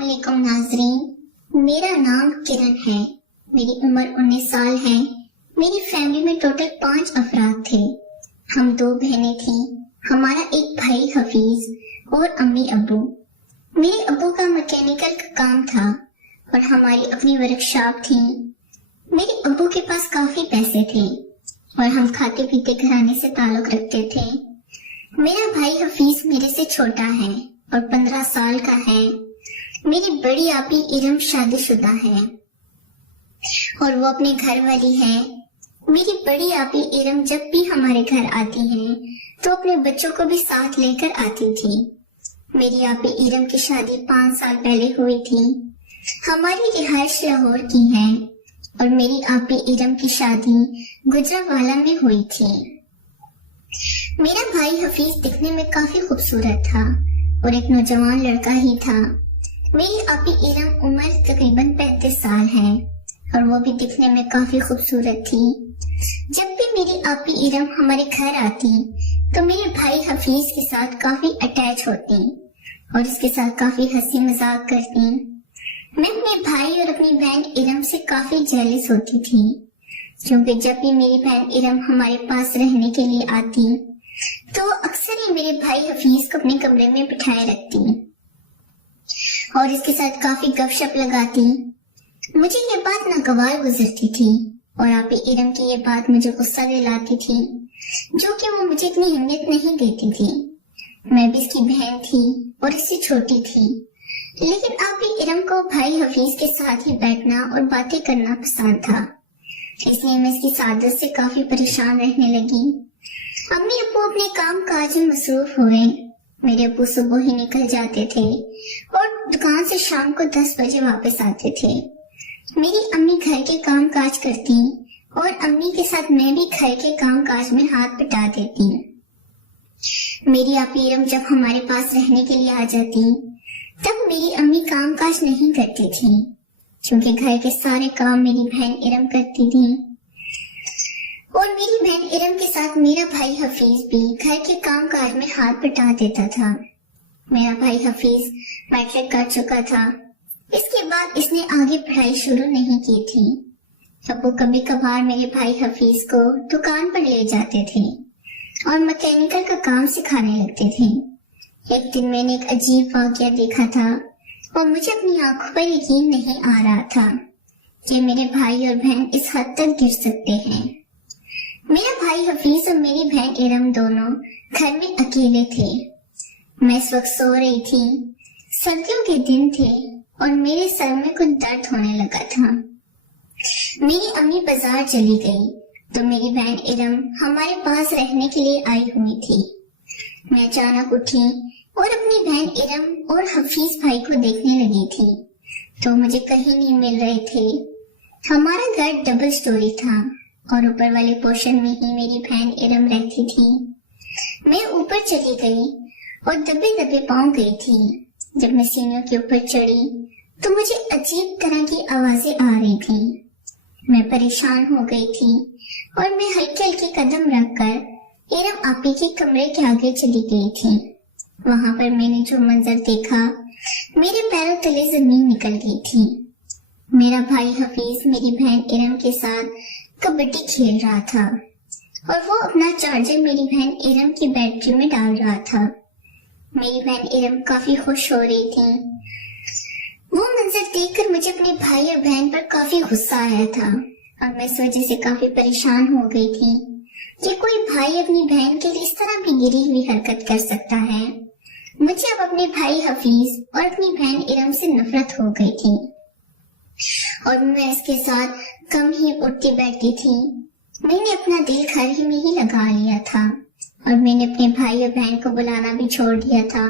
अस्सलामुअलैकुम नाज़रीन, मेरा नाम किरण है। मेरी उम्र 19 साल है। मेरी फैमिली में टोटल 5 अफराद थे। हम 2 बहनें थीं, हमारा एक भाई हफीज और अम्मी अब्बू। मेरे अब्बू का मैकेनिकल का काम था और हमारी अपनी वर्कशॉप थी। मेरे अब्बू के पास काफी पैसे थे और हम खाते पीते घराने से ताल्लुक रखते थे। मेरा भाई हफीज मेरे से छोटा है और 15 साल का है। मेरी बड़ी आपी इरम शादीशुदा है और वो अपने घर वाली है। मेरी बड़ी आपी इरम जब भी हमारे घर आती हैं तो अपने बच्चों को भी साथ लेकर आती थी। मेरी आपी इरम की शादी 5 साल पहले हुई थी। हमारी रिहाइश लाहौर की है और मेरी आपी इरम की शादी गुजरावाला में हुई थी। मेरा भाई हफीज दिखने में काफी खूबसूरत था और एक नौजवान लड़का ही था। मेरी आपी इरम उम्र तकरीबन 35 साल है और वो भी दिखने में काफी खूबसूरत थी। जब भी मेरी आपी इरम हमारे घर आती तो मेरे भाई हफीज के साथ काफी अटैच होती और इसके साथ काफी हंसी मजाक करती। मैं अपने भाई और अपनी बहन इरम से काफी जेलस होती थी क्योंकि जब भी मेरी बहन इरम हमारे पास रहने के लिए आती तो अक्सर ही मेरे भाई हफीज को अपने कमरे में बिठाए रखती और इसके साथ काफी गपशप लगाती। मुझे ये बात नागवार गुजरती थी और आपी इरम की ये बात मुझे गुस्सा दिलाती थी, जो कि वो मुझे इतनी अहमियत नहीं देती थी। मैं भी इसकी बहन थी और इससे छोटी थी, लेकिन आपी इरम को भाई हफीज के साथ ही बैठना और बातें करना पसंद था, इसलिए मैं इसकी सादत से काफी परेशान रहने लगी। अम्मी अब्बू अपने काम काज में मसरूफ हुए। मेरे अब्बू सुबह ही निकल जाते थे और दुकान से शाम को 10 बजे वापस आते थे। मेरी अम्मी घर के काम काज करती और अम्मी के साथ मैं भी घर के काम काज में हाथ बटा देती। मेरी आपी इरम जब हमारे पास रहने के लिए आ जाती तब मेरी अम्मी काम काज नहीं करती थी क्योंकि घर के सारे काम मेरी बहन इरम करती थी और मेरी बहन इरम के साथ मेरा भाई हफीज भी घर के काम काज में हाथ बटा देता था। मेरा भाई हफीज मैट्रिक कर चुका था। इसके बाद इसने आगे पढ़ाई शुरू नहीं की थी। अब्बू कभी कभार मेरे भाई हफीज को दुकान पर ले जाते थे और मैकेनिकल का काम सिखाने लगते थे। एक दिन मैंने एक अजीब वाकया देखा था और मुझे अपनी आंखों पर यकीन नहीं आ रहा था कि मेरे भाई और बहन इस हद तक गिर सकते हैं। मेरा भाई हफीज और मेरी बहन इरम दोनों घर में अकेले थे। मैं इस वक्त सो रही थी। सर्दियों के दिन थे और मेरे सर में कुछ दर्द होने लगा था। मेरी अम्मी बाजार चली गई तो मेरी बहन इरम हमारे पास रहने के लिए आई हुई थी। मैं अचानक उठी और अपनी बहन इरम और हफीज भाई को देखने लगी थी तो मुझे कहीं नहीं मिल रहे थे। हमारा घर डबल स्टोरी था और ऊपर वाले पोर्शन में ही मेरी बहन इरम रहती थी। मैं ऊपर चली गई और दबे दबे पांव गई थी। जब मैं सीढ़ियों के ऊपर चढ़ी तो मुझे अजीब तरह की आवाजें आ रही थी। मैं परेशान हो गई थी और मैं हल्के हल्के कदम रखकर इरम आपी के कमरे के आगे चली गई थी। वहां पर मैंने जो मंजर देखा, मेरे पैरों तले जमीन निकल गई थी। मेरा भाई हफीज मेरी बहन इरम के साथ कबड्डी खेल रहा था और वो अपना चार्जर मेरी बहन इरम की बैटरी में डाल रहा था। मेरी बहन इरम काफी खुश हो रही थी। वो मंजर देखकर मुझे अपने भाई और बहन पर काफी गुस्सा आया था और मैं इस वजह से काफी परेशान हो गई थी कि कोई भाई अपनी बहन के लिए इस तरह भी गिरी हुई हरकत कर सकता है। मुझे अब अपने भाई हफीज और अपनी बहन इरम से नफरत हो गई थी और मैं इसके साथ कम ही उठती बैठती थी। मैंने अपना दिल घर ही में ही लगा लिया था और मैंने अपने भाई और बहन को बुलाना भी छोड़ दिया था।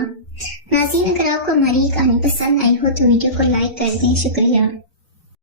नाज़रीन, अगर आपको हमारी कहानी पसंद आई हो तो वीडियो को लाइक कर दें। शुक्रिया।